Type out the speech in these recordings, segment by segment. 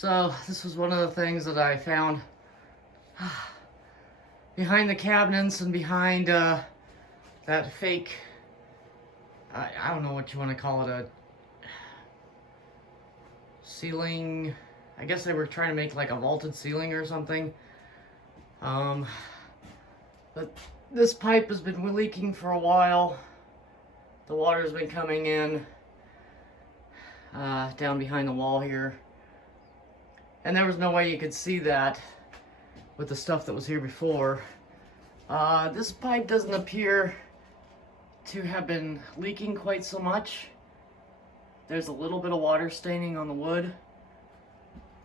So this was one of the things that I found behind the cabinets and behind that fake, I don't know what you want to call it, a ceiling. I guess they were trying to make like a vaulted ceiling or something. But this pipe has been leaking for a while. The water's been coming in down behind the wall here. And there was no way you could see that with the stuff that was here before. This pipe doesn't appear to have been leaking quite so much. There's a little bit of water staining on the wood,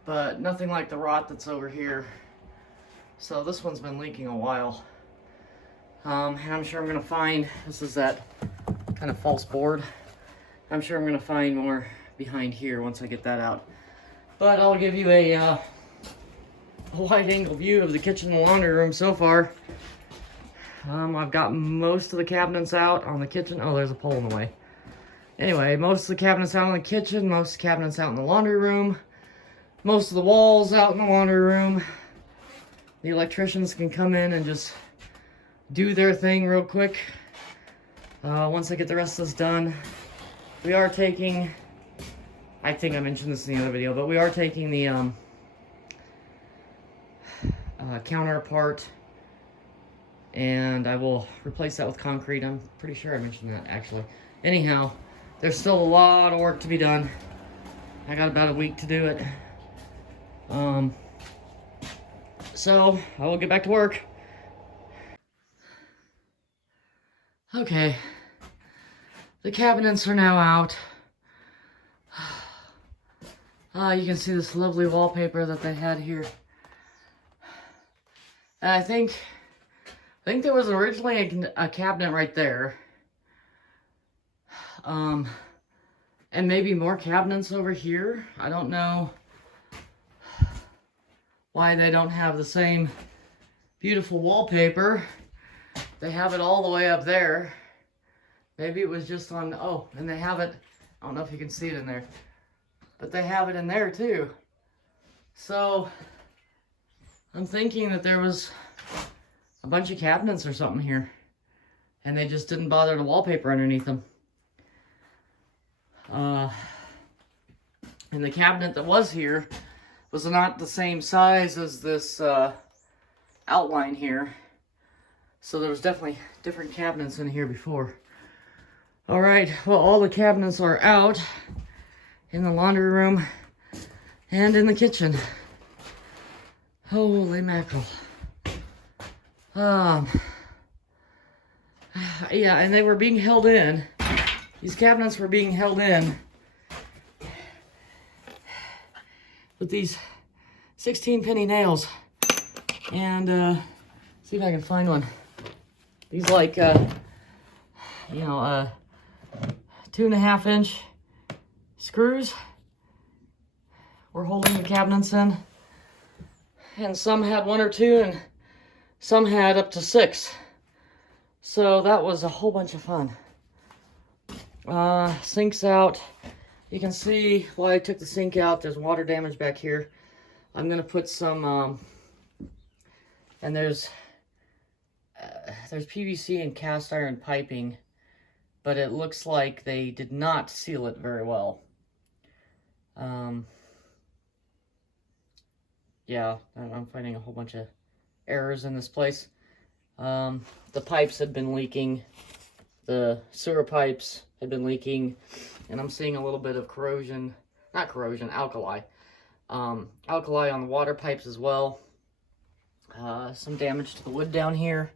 but nothing like the rot that's over here. So this one's been leaking a while. And I'm sure I'm gonna find, this is that kind of false board. I'm sure I'm gonna find more behind here once I get that out. But I'll give you a wide angle view of the kitchen and laundry room so far. I've got most of the cabinets out on the kitchen. Oh, there's a pole in the way. Anyway, most of the cabinets out in the kitchen, most of the cabinets out in the laundry room, most of the walls out in the laundry room. The electricians can come in and just do their thing real quick. Once I get the rest of this done, we are taking, I think I mentioned this in the other video, but we are taking the counter apart, and I will replace that with concrete. I'm pretty sure I mentioned that actually. Anyhow, there's still a lot of work to be done. I got about a week to do it. So I will get back to work. Okay, the cabinets are now out. You can see this lovely wallpaper that they had here. And I think there was originally a cabinet right there. And maybe more cabinets over here. I don't know why they don't have the same beautiful wallpaper. They have it all the way up there. Maybe it was just on, oh, and they have it, I don't know if you can see it in there, but they have it in there too. So I'm thinking that there was a bunch of cabinets or something here, and they just didn't bother to wallpaper underneath them. And the cabinet that was here was not the same size as this outline here. So there was definitely different cabinets in here before. All right, well, all the cabinets are out in the laundry room and in the kitchen. Holy mackerel. Yeah, and they were being held in. These cabinets were being held in with these 16-penny nails. And see if I can find one. These like, 2.5-inch screws were holding the cabinets in. And some had 1 or 2, and some had up to 6. So that was a whole bunch of fun. Sink's out. You can see why I took the sink out. There's water damage back here. I'm gonna put some, and there's PVC and cast iron piping, but it looks like they did not seal it very well. Yeah, I'm finding a whole bunch of errors in this place. The pipes had been leaking. The sewer pipes had been leaking, and I'm seeing a little bit of corrosion, not corrosion, alkali. Alkali on the water pipes as well. Some damage to the wood down here.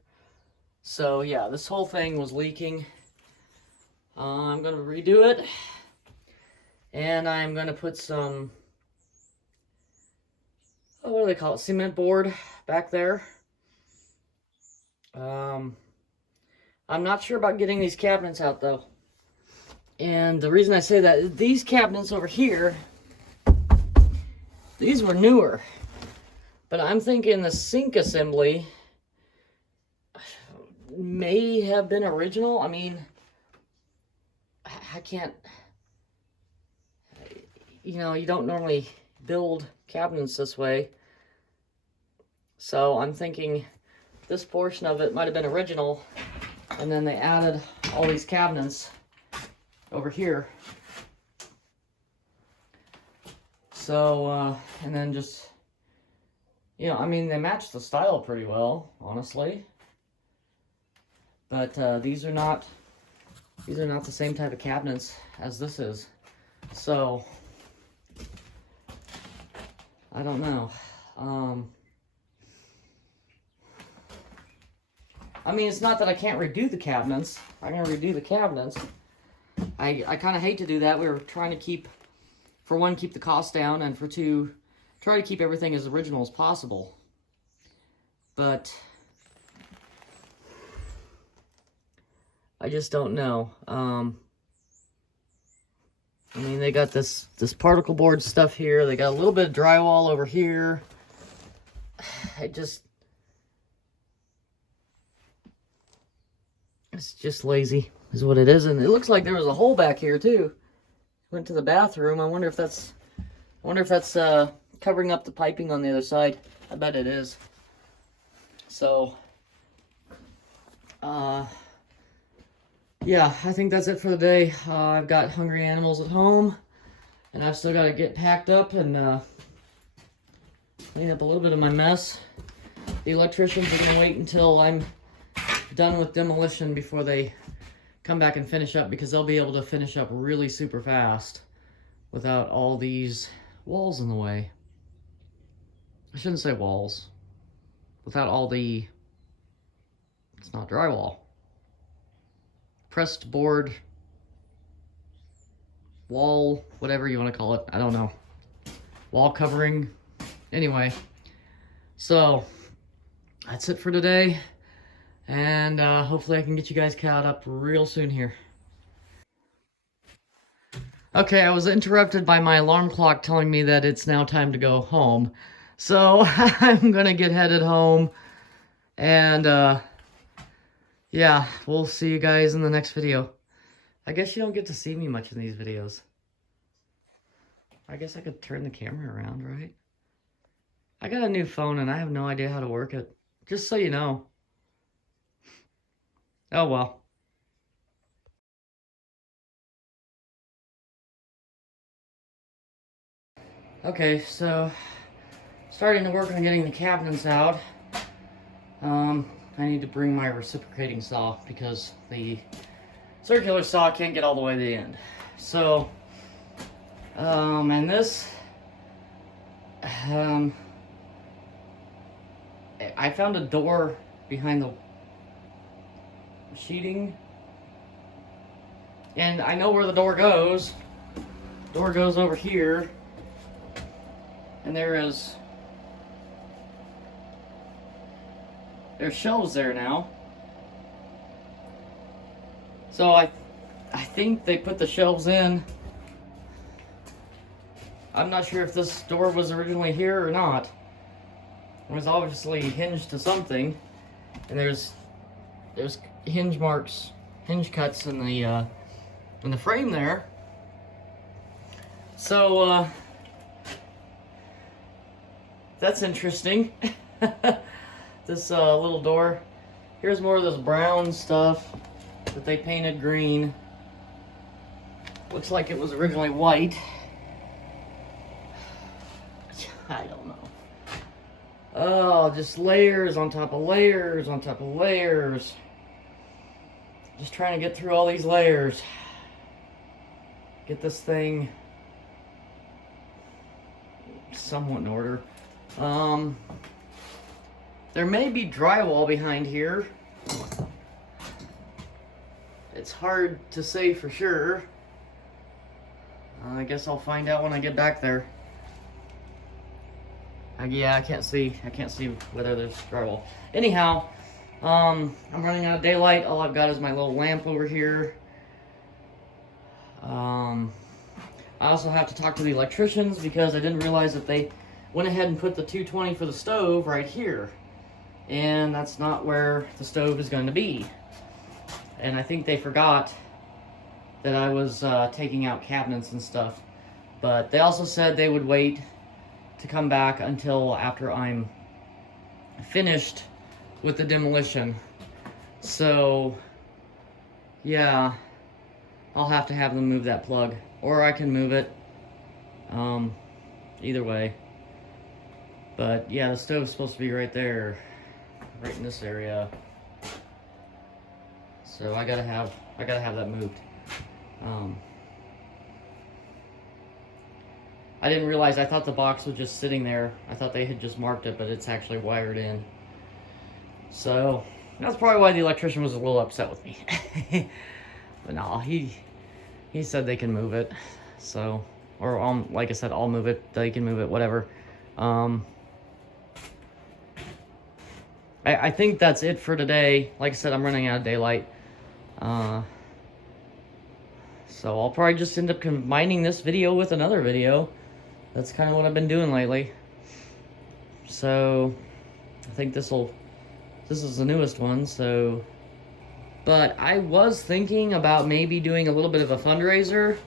So yeah, this whole thing was leaking. I'm gonna redo it, and I'm gonna put some, oh, what do they call it, cement board back there. I'm not sure about getting these cabinets out though. And the reason I say that is these cabinets over here, these were newer. But I'm thinking the sink assembly may have been original. I mean, I can't, you know, you don't normally build cabinets this way. So I'm thinking this portion of it might have been original, and then they added all these cabinets over here. So, and then just, you know, I mean, they match the style pretty well, honestly. But these are not the same type of cabinets as this is. So, I don't know. I mean, it's not that I can't redo the cabinets. I can redo the cabinets. I kind of hate to do that. We were trying to keep, for one, keep the cost down, and for two, try to keep everything as original as possible. But I just don't know. I mean, they got this particle board stuff here. They got a little bit of drywall over here. It's just lazy, is what it is. And it looks like there was a hole back here too. Went to the bathroom. I wonder if that's covering up the piping on the other side. I bet it is. So, yeah, I think that's it for the day. I've got hungry animals at home, and I've still got to get packed up and clean up a little bit of my mess. The electricians are going to wait until I'm done with demolition before they come back and finish up, because they'll be able to finish up really super fast without all these walls in the way. I shouldn't say walls. Without all the, it's not drywall, pressed board, wall, whatever you want to call it. I don't know. Wall covering. Anyway, so that's it for today. And hopefully I can get you guys caught up real soon here. Okay, I was interrupted by my alarm clock telling me that it's now time to go home. So I'm gonna get headed home. And yeah, we'll see you guys in the next video. I guess you don't get to see me much in these videos. I guess I could turn the camera around, right? I got a new phone and I have no idea how to work it. Just so you know. Oh well. Okay, so starting to work on getting the cabinets out. I need to bring my reciprocating saw because the circular saw can't get all the way to the end. So, and this, I found a door behind the sheeting, and I know where the door goes. Door goes over here, and there's shelves there now. So I think they put the shelves in. I'm not sure if this door was originally here or not. It was obviously hinged to something, and there's hinge marks, hinge cuts in the frame there. So that's interesting. This little door. Here's more of this brown stuff that they painted green. Looks like it was originally white. I don't know. Oh, just layers on top of layers on top of layers. Just trying to get through all these layers. Get this thing somewhat in order. There may be drywall behind here. It's hard to say for sure. I guess I'll find out when I get back there. Yeah, I can't see whether there's drywall. Anyhow, I'm running out of daylight. All I've got is my little lamp over here. I also have to talk to the electricians because I didn't realize that they went ahead and put the 220 for the stove right here. And that's not where the stove is going to be. And I think they forgot that I was taking out cabinets and stuff. But they also said they would wait to come back until after I'm finished with the demolition. So, yeah, I'll have to have them move that plug, or I can move it. Either way. But yeah, the stove's supposed to be right there, right in this area. So I gotta have that moved. I didn't realize, I thought the box was just sitting there. I thought they had just marked it, but it's actually wired in. So that's probably why the electrician was a little upset with me. But no, he said they can move it. So, or like I said, I'll move it. They can move it, whatever. I think that's it for today. Like I said, I'm running out of daylight. So I'll probably just end up combining this video with another video. That's kind of what I've been doing lately. So I think this is the newest one, so. But I was thinking about maybe doing a little bit of a fundraiser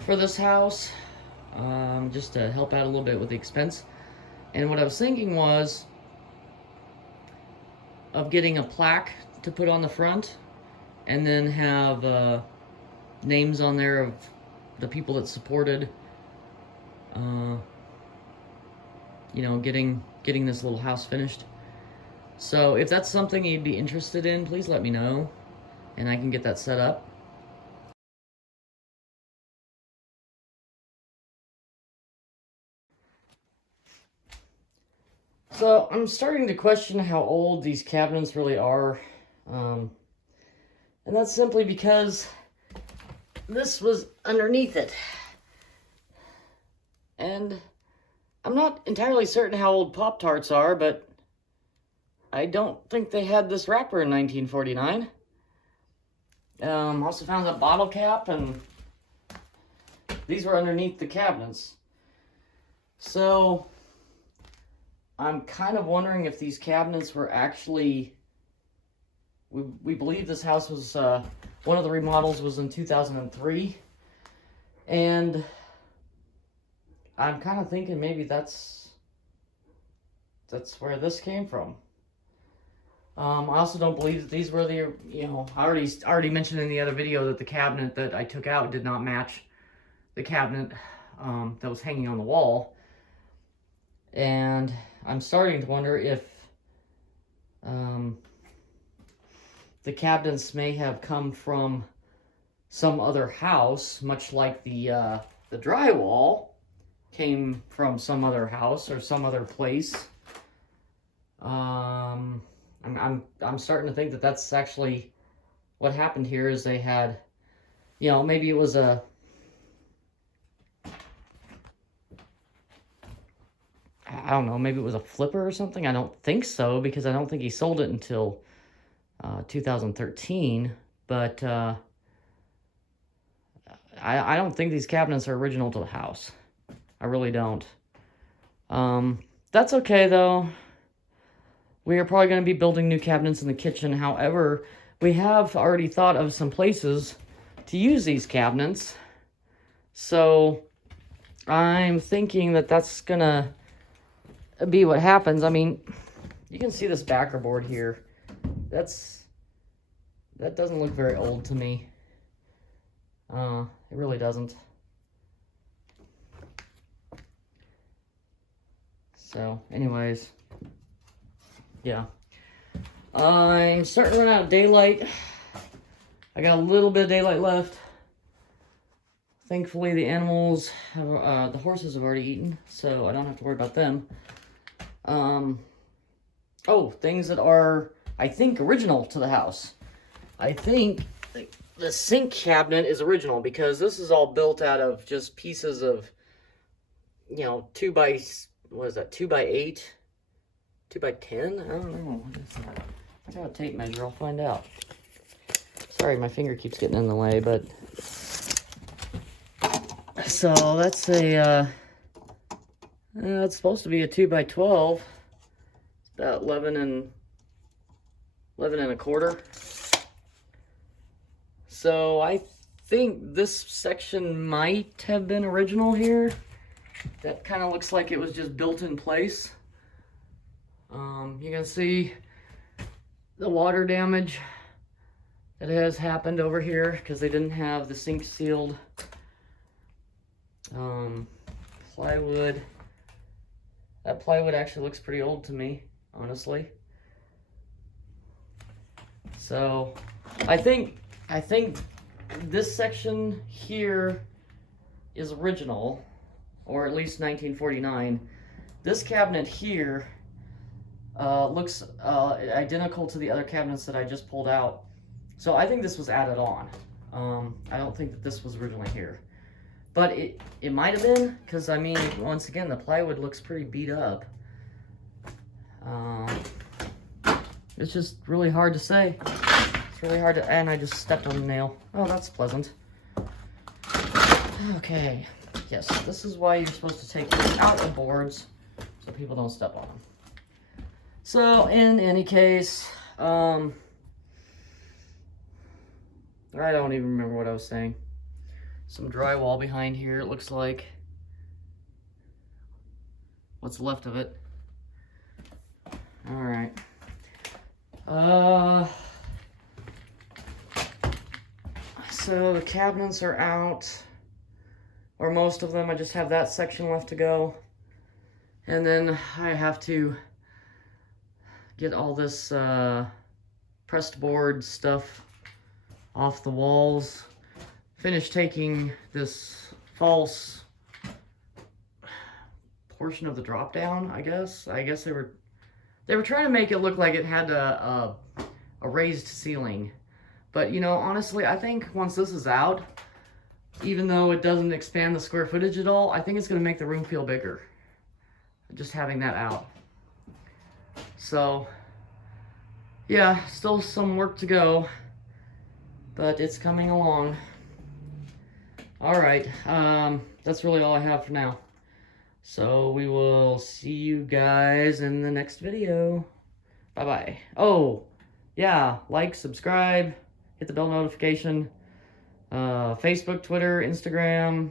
for this house, just to help out a little bit with the expense. And what I was thinking was of getting a plaque to put on the front, and then have names on there of the people that supported, you know, getting this little house finished. So if that's something you'd be interested in, please let me know, and I can get that set up. So I'm starting to question how old these cabinets really are. And that's simply because this was underneath it. And I'm not entirely certain how old Pop-Tarts are, but I don't think they had this wrapper in 1949. Also found a bottle cap, and these were underneath the cabinets. So I'm kind of wondering if these cabinets were actually, we believe this house was, one of the remodels was in 2003. And I'm kind of thinking maybe that's where this came from. I also don't believe that these were the, you know, I already mentioned in the other video that the cabinet that I took out did not match the cabinet that was hanging on the wall. And I'm starting to wonder if the cabinets may have come from some other house, much like the drywall came from some other house or some other place. I'm starting to think that that's actually what happened here. Is they had, you know, maybe it was a, I don't know, maybe it was a flipper or something. I don't think so, because I don't think he sold it until 2013. But I don't think these cabinets are original to the house. I really don't. That's okay though. We are probably going to be building new cabinets in the kitchen. However, we have already thought of some places to use these cabinets. So I'm thinking that that's going to be what happens. I mean, you can see this backer board here. That doesn't look very old to me. It really doesn't. So, anyways, yeah. I'm starting to run out of daylight. I got a little bit of daylight left. Thankfully, the animals have, the horses have already eaten, so I don't have to worry about them. Oh, things that are, I think, original to the house. I think the sink cabinet is original, because this is all built out of just pieces of, you know, 2 by, what is that, 2 by 8? 2 by 10? I don't know. What is that? I got a tape measure. I'll find out. Sorry, my finger keeps getting in the way, but. So that's a, it's supposed to be a 2 by 12. It's about 11 and a quarter. So I think this section might have been original here. that kind of looks like it was just built in place. You can see the water damage that has happened over here because they didn't have the sink sealed. Plywood. That plywood actually looks pretty old to me, honestly. So I think this section here is original, or at least 1949. This cabinet here looks identical to the other cabinets that I just pulled out. So I think this was added on. I don't think that this was originally here. But it might have been, because I mean, once again, the plywood looks pretty beat up. It's just really hard to say. It's really hard to, and I just stepped on a nail. Oh, that's pleasant. Okay, yes, this is why you're supposed to take these out of boards so people don't step on them. So, in any case, I don't even remember what I was saying. Some drywall behind here, it looks like. What's left of it. Alright. So the cabinets are out, or most of them. I just have that section left to go. And then I have to get all this pressed board stuff off the walls. Finish taking this false portion of the drop down, I guess. I guess they were trying to make it look like it had a raised ceiling. But, you know, honestly, I think once this is out, even though it doesn't expand the square footage at all, I think it's going to make the room feel bigger. Just having that out. So, yeah, still some work to go, but it's coming along. Alright, that's really all I have for now. So we will see you guys in the next video. Bye-bye. Oh, yeah, like, subscribe, hit the bell notification. Facebook, Twitter, Instagram.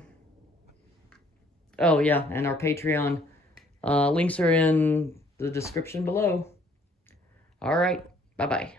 Oh, yeah, and our Patreon. Links are in the description below. Alright, bye-bye.